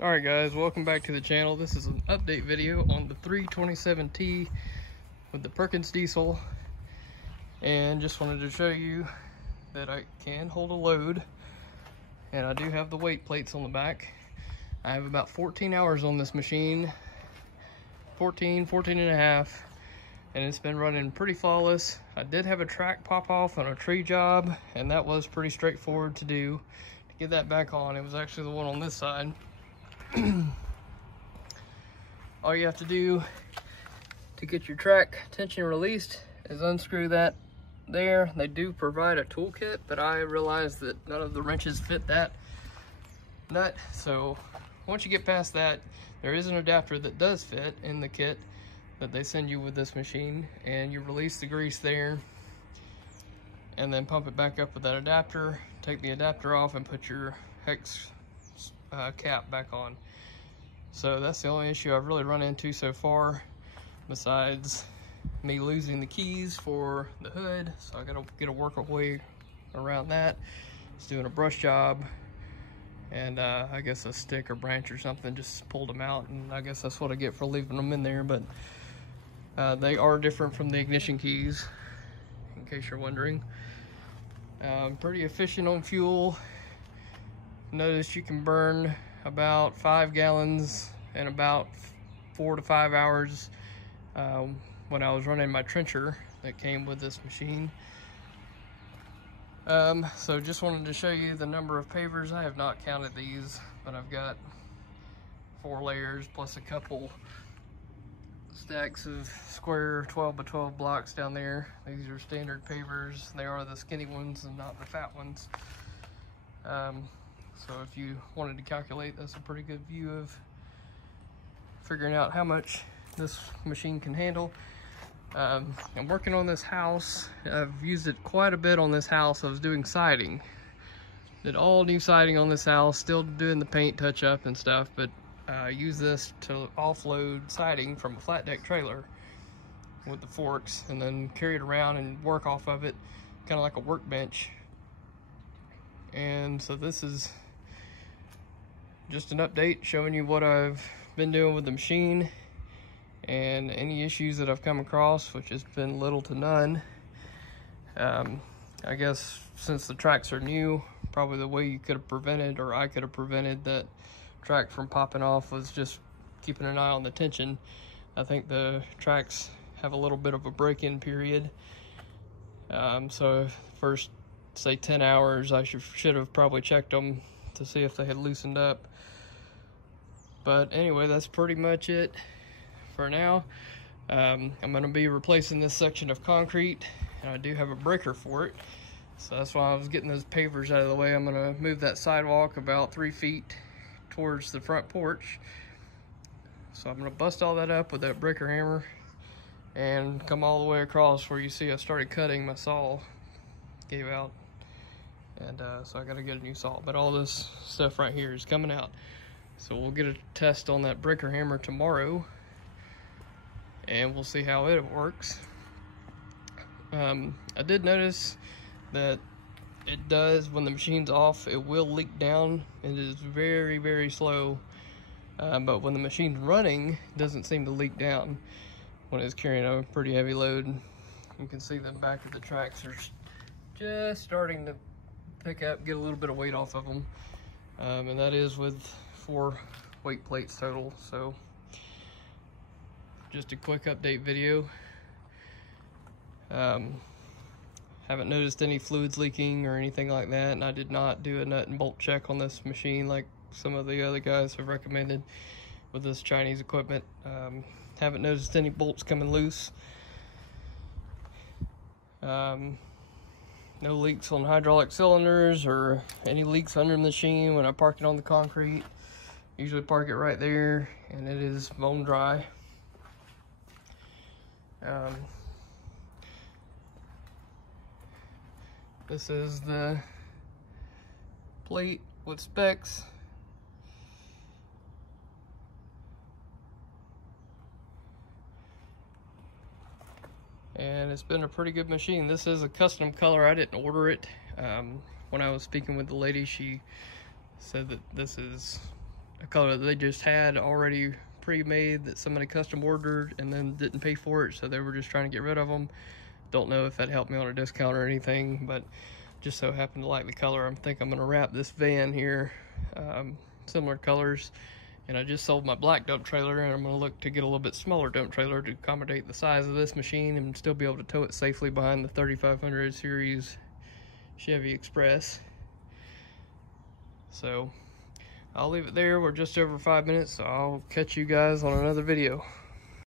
Alright guys, welcome back to the channel. This is an update video on the 327T with the Perkins diesel, and just wanted to show you that I can hold a load, and I do have the weight plates on the back. I have about 14 hours on this machine, 14 and a half, and it's been running pretty flawless. I did have a track pop off on a tree job, and that was pretty straightforward to do. To get that back on, it was actually the one on this side. All you have to do to get your track tension released is unscrew that there. They do provide a toolkit, but I realized that none of the wrenches fit that nut. So once you get past that, there is an adapter that does fit in the kit that they send you with this machine, and you release the grease there and then pump it back up with that adapter, take the adapter off and put your hex cap back on. So that's the only issue I've really run into so far, besides me losing the keys for the hood. So I gotta get a way around that. It's doing a brush job, and I guess a stick or branch or something just pulled them out, and I guess that's what I get for leaving them in there. But they are different from the ignition keys, in case you're wondering. Pretty efficient on fuel. Notice you can burn about 5 gallons in about 4 to 5 hours when I was running my trencher that came with this machine. So just wanted to show you the number of pavers. I have not counted these, but I've got 4 layers plus a couple stacks of square 12 by 12 blocks down there. These are standard pavers. They are the skinny ones and not the fat ones. So if you wanted to calculate, that's a pretty good view of figuring out how much this machine can handle. I'm working on this house. I've used it quite a bit on this house. I was doing siding. Did all new siding on this house, still doing the paint touch up and stuff, but I use this to offload siding from a flat deck trailer with the forks, and then carry it around and work off of it, kind of like a workbench. And so this is just an update showing you what I've been doing with the machine and any issues that I've come across, which has been little to none. I guess since the tracks are new, probably the way you could have prevented, or I could have prevented that track from popping off, was just keeping an eye on the tension. I think the tracks have a little bit of a break-in period. So first, say 10 hours, I should have probably checked them to see if they had loosened up. But anyway, that's pretty much it for now. I'm going to be replacing this section of concrete, and I do have a breaker for it. So that's why I was getting those pavers out of the way. I'm going to move that sidewalk about 3 feet towards the front porch. So I'm going to bust all that up with that breaker hammer and come all the way across where you see I started cutting. My saw gave out, and so I got to get a new saw. But all this stuff right here is coming out. So we'll get a test on that breaker hammer tomorrow, and we'll see how it works. I did notice that it does, when the machine's off, it will leak down. It is very, very slow. But when the machine's running, it doesn't seem to leak down when it's carrying a pretty heavy load. You can see the back of the tracks are just starting to pick up, get a little bit of weight off of them. And that is with 4 weight plates total. So just a quick update video. Haven't noticed any fluids leaking or anything like that, and I did not do a nut and bolt check on this machine like some of the other guys have recommended with this Chinese equipment. Haven't noticed any bolts coming loose. No leaks on hydraulic cylinders or any leaks under the machine when I park it on the concrete. Usually park it right there, and it is bone dry. This is the plate with specs. And it's been a pretty good machine. This is a custom color. I didn't order it. When I was speaking with the lady, she said that this is a color that they just had already pre-made that somebody custom ordered and then didn't pay for it, so they were just trying to get rid of them. Don't know if that helped me on a discount or anything, but just so happened to like the color. I think I'm gonna wrap this van here similar colors, and I just sold my black dump trailer, and I'm gonna look to get a little bit smaller dump trailer to accommodate the size of this machine and still be able to tow it safely behind the 3500 series Chevy Express. So I'll leave it there. We're just over 5 minutes, so I'll catch you guys on another video.